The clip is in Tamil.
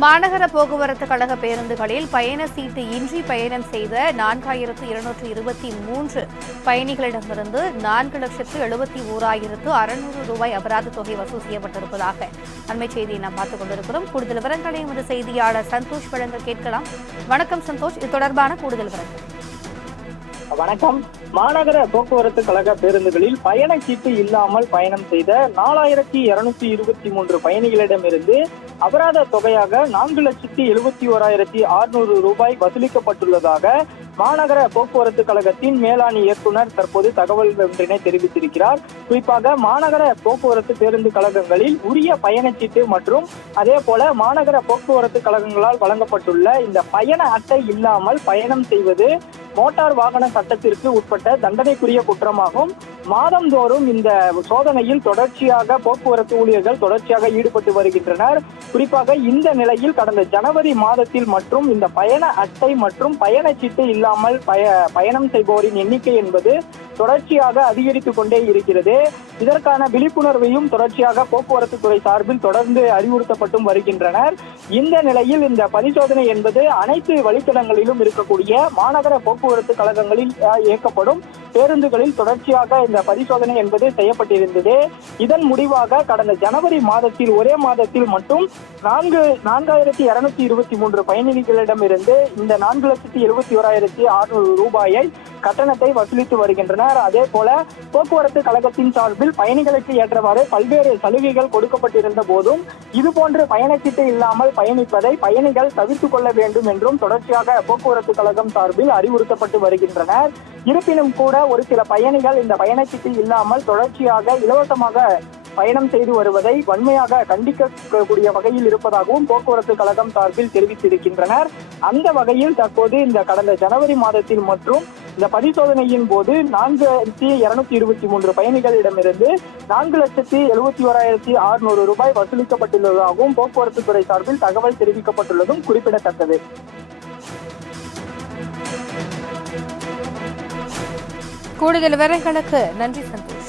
மாநகர போக்குவரத்து கழக பேருந்துகளில் பயண சீட்டு இன்றி பயணம் செய்த 4223 பயணிகளிடமிருந்து 4,71,600 ரூபாய் அபராத தொகை வசூல் செய்யப்பட்டிருப்பதாக அண்மை செய்தியை நாம் பார்த்துக் கொண்டிருக்கிறோம். கூடுதல் விவரங்களை எமது செய்தியாளர் சந்தோஷ் வழங்க கேட்கலாம். வணக்கம் சந்தோஷ், இது தொடர்பான கூடுதல் விவரங்கள். வணக்கம். மாநகர போக்குவரத்து கழக பேருந்துகளில் பயணச்சீட்டு இல்லாமல் பயணம் செய்த 4223 பயணிகளிடமிருந்து அபராத தொகையாக 4,71,600 ரூபாய் வசூலிக்கப்பட்டுள்ளதாக மாநகர போக்குவரத்து கழகத்தின் மேலாண் இயக்குநர் தற்போது தகவல் ஒன்றினை தெரிவித்திருக்கிறார். குறிப்பாக மாநகர போக்குவரத்து பேருந்து கழகங்களில் உரிய பயணச்சீட்டு மற்றும் அதே போல மாநகர போக்குவரத்து கழகங்களால் வழங்கப்பட்டுள்ள இந்த பயண அட்டை இல்லாமல் பயணம் செய்வது மோட்டார் வாகன சட்டத்திற்கு உட்பட்ட தண்டனைக்குரிய குற்றமாகும். மாதந்தோறும் இந்த சோதனையில் தொடர்ச்சியாக போக்குவரத்து ஊழியர்கள் தொடர்ச்சியாக ஈடுபட்டு வருகின்றனர். குறிப்பாக இந்த நிலையில் கடந்த ஜனவரி மாதத்தில் மற்றும் இந்த பயண அட்டை மற்றும் பயணச்சீட்டு இல்லாமல் பயணம் செய்பவரின் எண்ணிக்கை என்பது தொடர்ச்சியாக அதிகரித்துக் கொண்டே இருக்கிறது. இதற்கான விழிப்புணர்வையும் தொடர்ச்சியாக போக்குவரத்து துறை சார்பில் தொடர்ந்து அறிவுறுத்தப்பட்டும் வருகின்றனர். இந்த நிலையில் இந்த பரிசோதனை என்பது அனைத்து வழித்தடங்களிலும் இருக்கக்கூடிய மாநகர போக்குவரத்து கழகங்களில் இயக்கப்படும் பேருந்துகளில் தொடர்ச்சியாக இந்த பரிசோதனை என்பது செய்யப்பட்டிருந்தது. இதன் முடிவாக கடந்த ஜனவரி மாதத்தில் ஒரே மாதத்தில் மட்டும் 4223 பயணிகளிடமிருந்து இந்த 4,71,600 ரூபாயை கட்டணத்தை வசூலித்து வருகின்றனர். அதே போல போக்குவரத்து கழகத்தின் சார்பில் பயணிகளுக்கு ஏற்றவாறு பல்வேறு சலுகைகள் கொடுக்கப்பட்டிருந்த போதும் இதுபோன்று பயணச்சீட்டு இல்லாமல் பயணிப்பதை பயணிகள் தவிர்த்துக் கொள்ள வேண்டும் என்றும் தொடர்ச்சியாக போக்குவரத்து கழகம் சார்பில் அறிவுறுத்தப்பட்டு வருகின்றனர். இருப்பினும் கூட ஒரு சில பயணிகள் இந்த பயணச்சீட்டு இல்லாமல் தொடர்ச்சியாக இலவசமாக பயணம் செய்து வருவதை வன்மையாக கண்டிக்கக்கூடிய வகையில் இருப்பதாகவும் போக்குவரத்து கழகம் சார்பில் தெரிவித்திருக்கின்றனர். அந்த வகையில் தற்போது இந்த கடந்த ஜனவரி மாதத்தில் மற்றும் இந்த பரிசோதனையின் போது 4223 பயணிகளிடமிருந்து 4,71,600 ரூபாய் வசூலிக்கப்பட்டுள்ளதாகவும் போக்குவரத்து துறை சார்பில் தகவல் தெரிவிக்கப்பட்டுள்ளதும் குறிப்பிடத்தக்கது. கூடுதல் விவரங்களுக்கு நன்றி சந்தோஷ்.